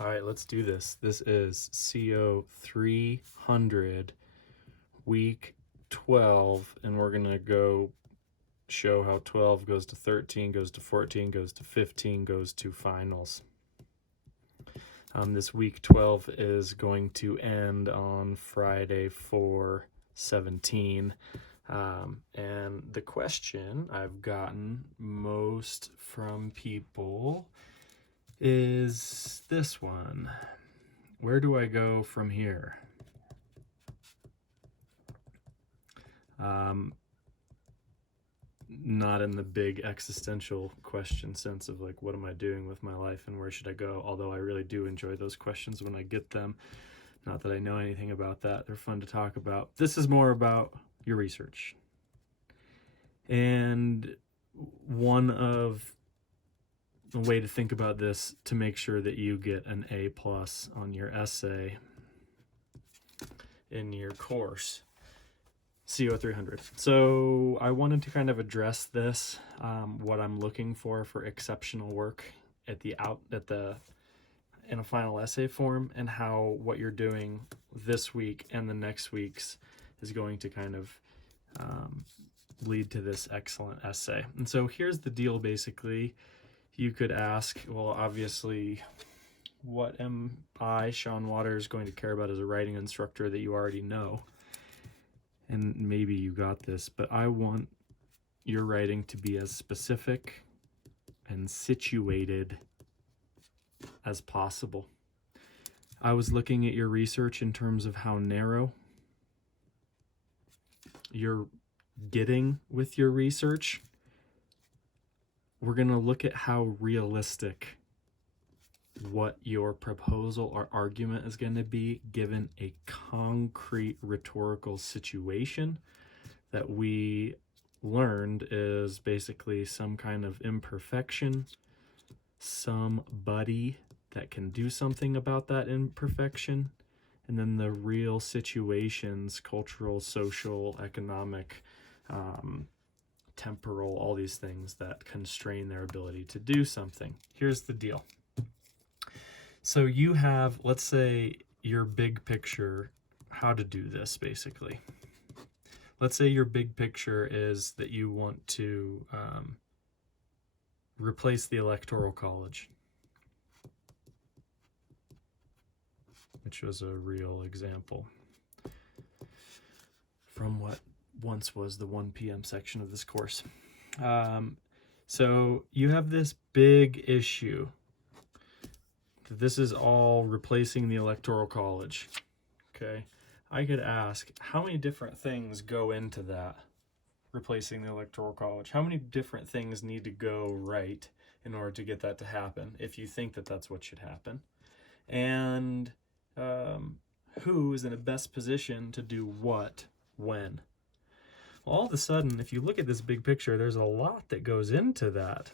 All right, let's do this. This is CO 300, week 12, and we're going to go show how 12 goes to 13, goes to 14, goes to 15, goes to finals. This week 12 is going to end on Friday 4/17. And the question I've gotten most from people is this one. Where do I go from here? Not in the big existential question sense of like, what am I doing with my life and where should I go? Although I really do enjoy those questions when I get them. Not that I know anything about that. They're fun to talk about. This is more about your research. And one of the way to think about this to make sure that you get an A+ on your essay in your course, CO 300. So I wanted to kind of address this, what I'm looking for exceptional work in a final essay form, and how what you're doing this week and the next week's is going to kind of lead to this excellent essay. And so here's the deal. Basically, you could ask, well, obviously, what am I, Sean Waters, going to care about as a writing instructor that you already know? And maybe you got this, but I want your writing to be as specific and situated as possible. I was looking at your research in terms of how narrow you're getting with your research. We're going to look at how realistic what your proposal or argument is going to be given a concrete rhetorical situation that we learned is basically some kind of imperfection, somebody that can do something about that imperfection, and then the real situations, cultural, social, economic, temporal, all these things that constrain their ability to do something. Here's the deal. So you have, let's say, your big picture, how to do this, basically. Let's say your big picture is that you want to replace the Electoral College, which was a real example from what once was the 1 p.m. section of this course. So you have this big issue. This is all replacing the Electoral College. Okay, I could ask, how many different things go into that, replacing the Electoral College? How many different things need to go right in order to get that to happen, if you think that that's what should happen? And who is in the best position to do what, when? All of a sudden, if you look at this big picture, there's a lot that goes into that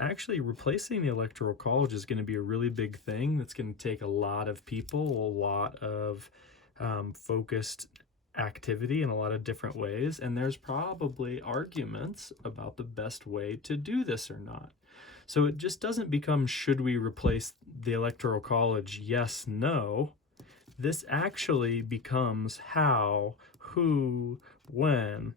actually replacing the Electoral College is going to be a really big thing. That's going to take a lot of people, a lot of focused activity in a lot of different ways. And there's probably arguments about the best way to do this or not. So it just doesn't become, should we replace the Electoral College? Yes, no. This actually becomes how, who, when.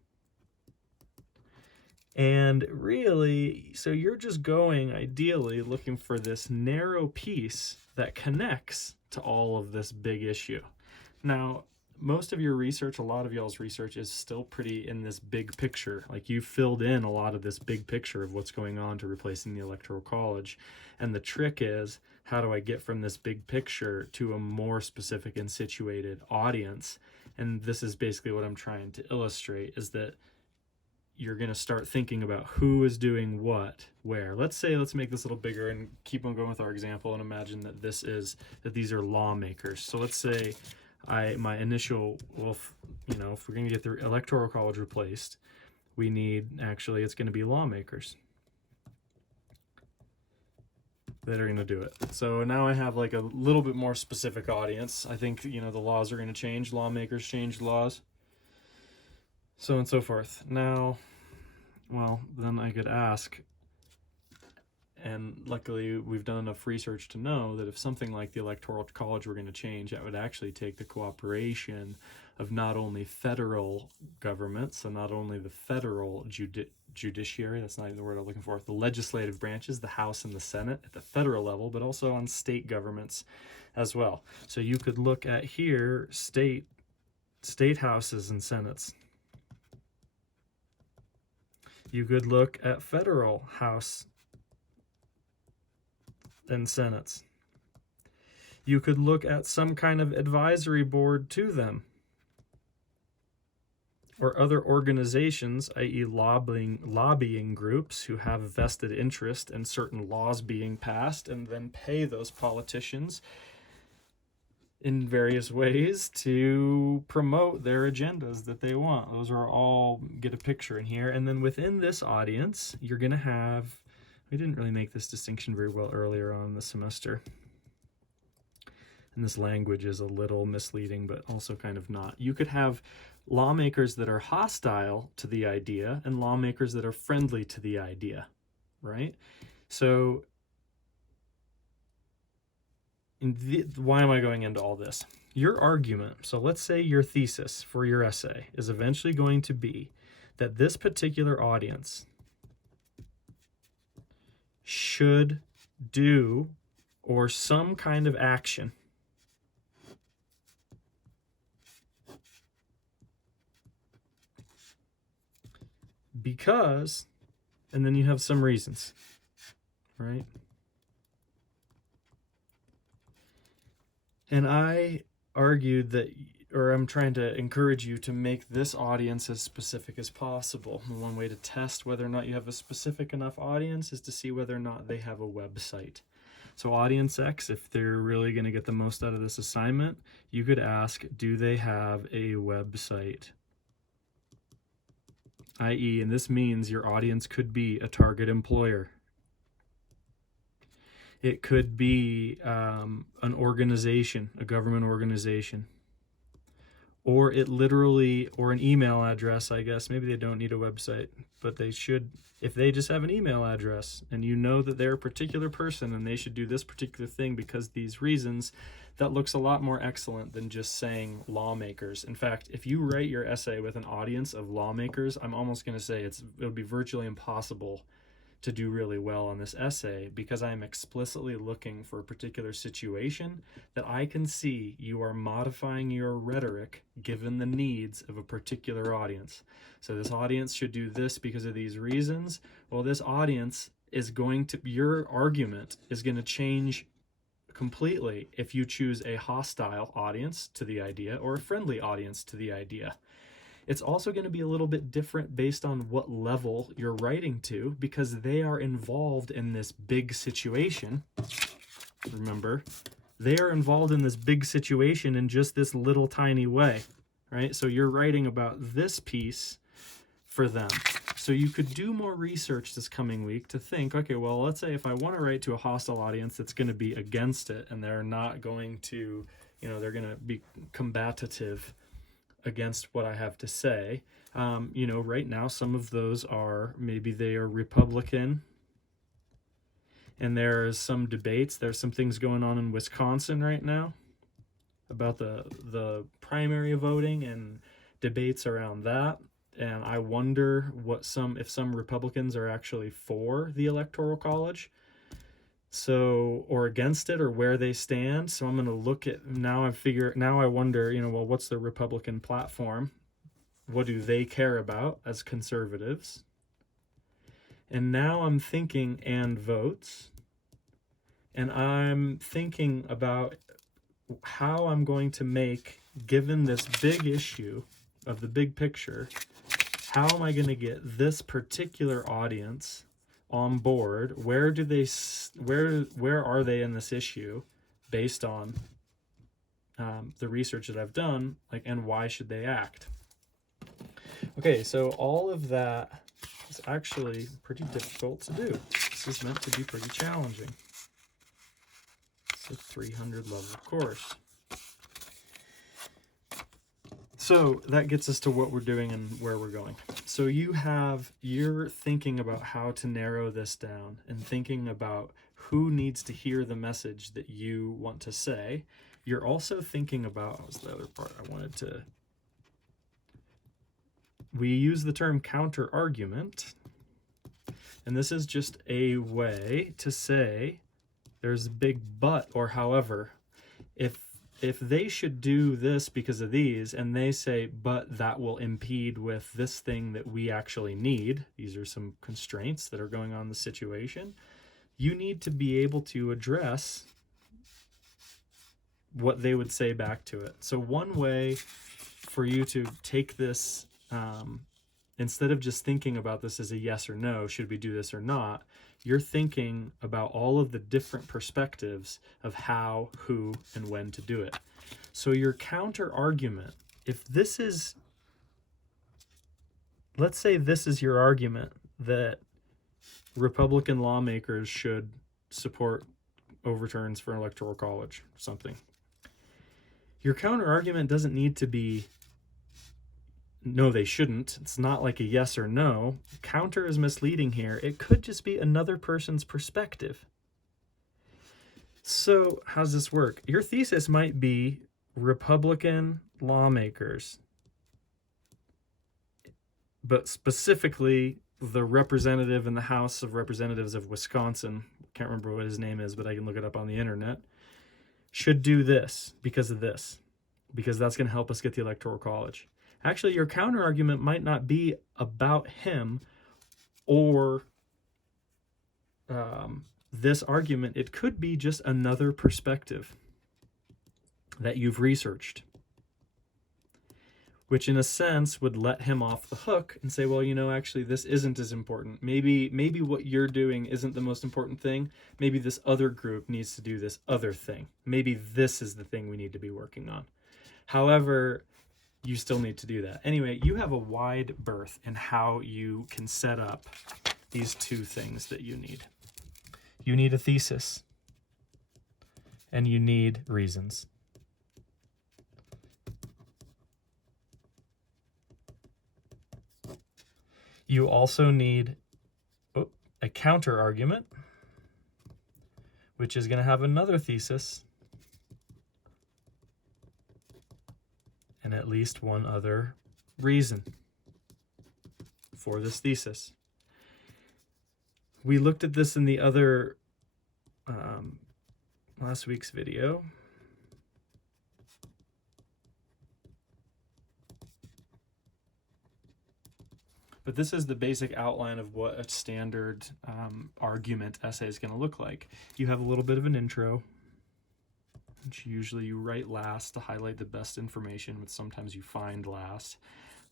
And really, so you're just going, ideally, looking for this narrow piece that connects to all of this big issue. Now, most of your research, a lot of y'all's research is still pretty in this big picture. Like, you filled in a lot of this big picture of what's going on to replacing the Electoral College. And the trick is, how do I get from this big picture to a more specific and situated audience? And this is basically what I'm trying to illustrate, is that you're going to start thinking about who is doing what, where. Let's make this a little bigger and keep on going with our example and imagine that these are lawmakers. So let's say my initial, if we're going to get the Electoral College replaced, we need, it's going to be lawmakers that are going to do it. So now I have like a little bit more specific audience. I think, the laws are going to change. Lawmakers change laws, so on and so forth. Now, well, then I could ask, And luckily, we've done enough research to know that if something like the Electoral College were going to change, that would actually take the cooperation of not only federal government, so not only the federal judiciary, that's not even the word I'm looking for, the legislative branches, the House and the Senate at the federal level, but also on state governments as well. So you could look at here, state houses and senates. You could look at federal House and senates. You could look at some kind of advisory board to them, or other organizations, i.e. lobbying groups who have vested interest in certain laws being passed and then pay those politicians in various ways to promote their agendas that they want. Those are all, get a picture in here. And then within this audience, you're going to have, we didn't really make this distinction very well earlier on in the semester. And this language is a little misleading, but also kind of not. You could have lawmakers that are hostile to the idea and lawmakers that are friendly to the idea, right? So why am I going into all this? Your argument, so let's say your thesis for your essay is eventually going to be that this particular audience should do or some kind of action because, and then you have some reasons, right? And I argued that, or I'm trying to encourage you to make this audience as specific as possible. And one way to test whether or not you have a specific enough audience is to see whether or not they have a website. So audience X, if they're really going to get the most out of this assignment, you could ask, do they have a website? i.e., and this means your audience could be a target employer. It could be an organization, a government organization. Or it literally, or an email address, I guess. Maybe they don't need a website, but they should, if they just have an email address and you know that they're a particular person and they should do this particular thing because these reasons, that looks a lot more excellent than just saying lawmakers. In fact, if you write your essay with an audience of lawmakers, I'm almost going to say it would be virtually impossible to do really well on this essay because I'm explicitly looking for a particular situation that I can see you are modifying your rhetoric given the needs of a particular audience. So this audience should do this because of these reasons. Well, this audience is going to, your argument is going to change completely if you choose a hostile audience to the idea or a friendly audience to the idea. It's also going to be a little bit different based on what level you're writing to because they are involved in this big situation. Remember, they are involved in this big situation in just this little tiny way, right? So you're writing about this piece for them. So you could do more research this coming week to think, okay, well, let's say if I want to write to a hostile audience that's going to be against it and they're not going to, they're going to be combative against what I have to say. Right now, some of those are, maybe they are Republican, and there's some debates. There's some things going on in Wisconsin right now about the primary voting and debates around that. And I wonder if some Republicans are actually for the Electoral College. So, or against it, or where they stand. So I'm going to look at, now I wonder, well, what's the Republican platform? What do they care about as conservatives? And now I'm thinking and votes. And I'm thinking about how I'm going to make, given this big issue of the big picture, how am I going to get this particular audience on board? Where are they in this issue based on the research that I've done, and why should they act? Okay, so all of that is actually pretty difficult to do. This is meant to be pretty challenging. It's a 300 level course. So that gets us to what we're doing and where we're going. So you're thinking about how to narrow this down and thinking about who needs to hear the message that you want to say. You're also thinking about, what was the other part I wanted to, we use the term counter argument, and this is just a way to say there's a big but or however. If they should do this because of these, and they say, but that will impede with this thing that we actually need, these are some constraints that are going on in the situation, you need to be able to address what they would say back to it. So one way for you to take this, instead of just thinking about this as a yes or no, should we do this or not, you're thinking about all of the different perspectives of how, who, and when to do it. So your counter argument, if this is, let's say this is your argument that Republican lawmakers should support overturns for an electoral college or something. Your counter argument doesn't need to be, no, they shouldn't. It's not like a yes or no. Counter is misleading here. It could just be another person's perspective. So how does this work? Your thesis might be Republican lawmakers, but specifically the representative in the House of Representatives of Wisconsin, can't remember what his name is, but I can look it up on the internet, should do this, because that's going to help us get the electoral college. Actually, your counter argument might not be about him or this argument. It could be just another perspective that you've researched, which in a sense would let him off the hook and say, well, you know, actually this isn't as important. Maybe what you're doing isn't the most important thing. Maybe this other group needs to do this other thing. Maybe this is the thing we need to be working on. However, you still need to do that. Anyway, you have a wide berth in how you can set up these two things that you need. You need a thesis, and you need reasons. You also need a counter argument, which is going to have another thesis and at least one other reason for this thesis. We looked at this in the other last week's video. But this is the basic outline of what a standard argument essay is going to look like. You have a little bit of an intro, which usually you write last to highlight the best information, which sometimes you find last.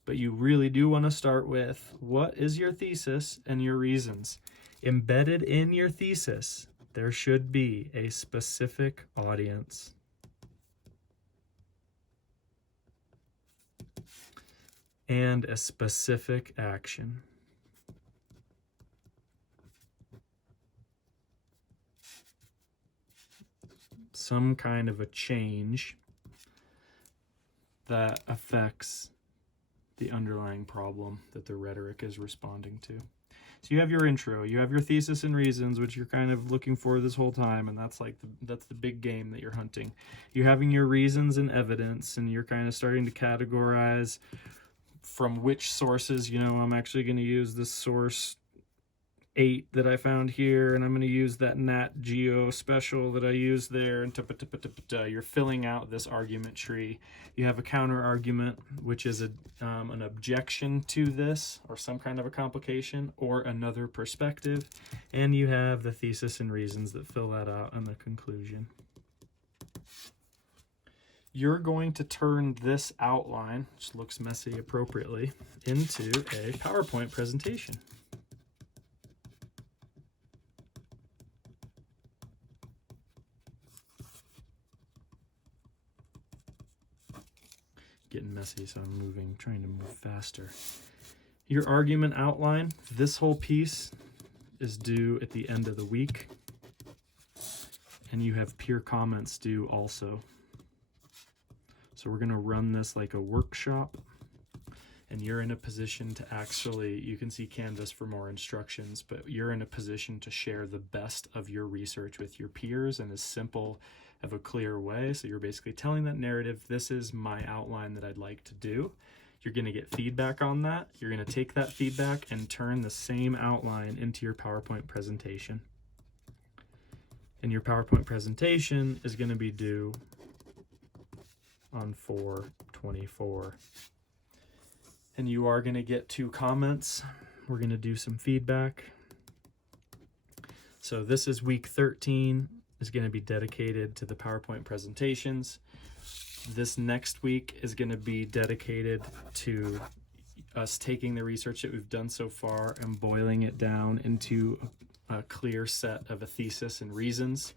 But you really do want to start with, what is your thesis and your reasons? Embedded in your thesis, there should be a specific audience. And a specific action. Some kind of a change that affects the underlying problem that the rhetoric is responding to. So you have your intro, you have your thesis and reasons, which you're kind of looking for this whole time, and that's like that's the big game that you're hunting. You're having your reasons and evidence, and you're kind of starting to categorize from which sources, you know, I'm actually going to use this source 8 that I found here, and I'm going to use that Nat Geo special that I used there, and you're filling out this argument tree. You have a counter argument, which is an objection to this, or some kind of a complication, or another perspective, and you have the thesis and reasons that fill that out in the conclusion. You're going to turn this outline, which looks messy appropriately, into a PowerPoint presentation. Getting messy, so I'm trying to move faster. Your argument outline, this whole piece is due at the end of the week, and you have peer comments due also. So we're going to run this like a workshop, and you're in a position to actually, you can see Canvas for more instructions, but you're in a position to share the best of your research with your peers in as simple of a clear way. So you're basically telling that narrative, this is my outline that I'd like to do. You're going to get feedback on that. You're going to take that feedback and turn the same outline into your PowerPoint presentation. And your PowerPoint presentation is going to be due on 4/24. And you are going to get 2 comments. We're going to do some feedback. So this is week 13, is going to be dedicated to the PowerPoint presentations. This next week is going to be dedicated to us taking the research that we've done so far and boiling it down into a clear set of a thesis and reasons,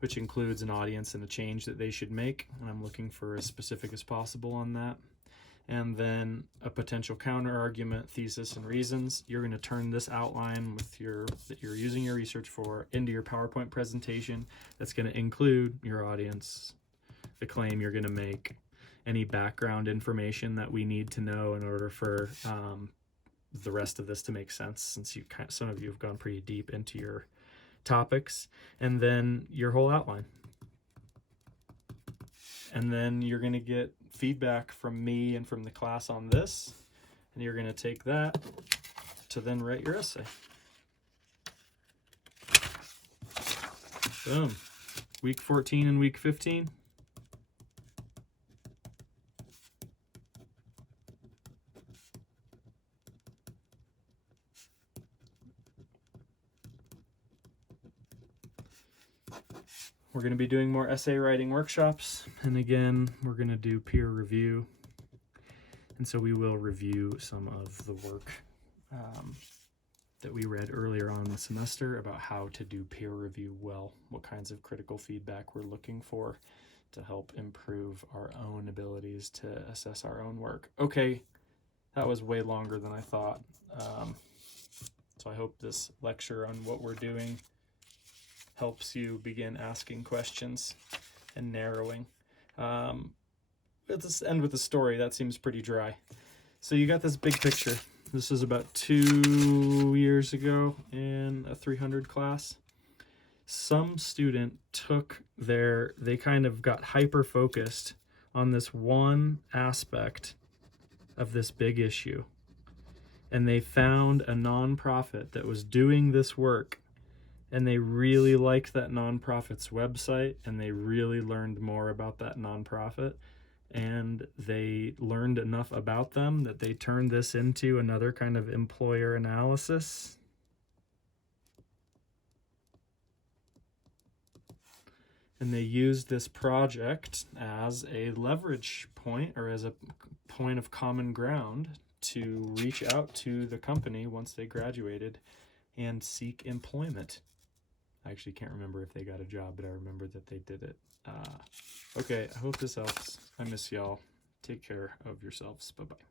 which includes an audience and a change that they should make. And I'm looking for as specific as possible on that. And then a potential counter argument, thesis, and reasons. You're going to turn this outline with that you're using your research for into your PowerPoint presentation. That's going to include your audience, the claim you're going to make, any background information that we need to know in order for the rest of this to make sense, since some of you have gone pretty deep into your topics, and then your whole outline. And then you're going to get feedback from me and from the class on this, and you're going to take that to then write your essay. Boom. Week 14 and week 15. We're going to be doing more essay writing workshops, and again, we're going to do peer review, and so we will review some of the work that we read earlier on in the semester about how to do peer review well, what kinds of critical feedback we're looking for to help improve our own abilities to assess our own work. Okay, that was way longer than I thought, so I hope this lecture on what we're doing helps you begin asking questions and narrowing. Let's end with a story. That seems pretty dry. So you got this big picture. This is about 2 years ago in a 300 class. Some student they kind of got hyper-focused on this one aspect of this big issue. And they found a nonprofit that was doing this work, and they really liked that nonprofit's website, and they really learned more about that nonprofit, and they learned enough about them that they turned this into another kind of employer analysis. And they used this project as a leverage point, or as a point of common ground, to reach out to the company once they graduated and seek employment. I actually can't remember if they got a job, but I remember that they did it. Okay, I hope this helps. I miss y'all. Take care of yourselves. Bye-bye.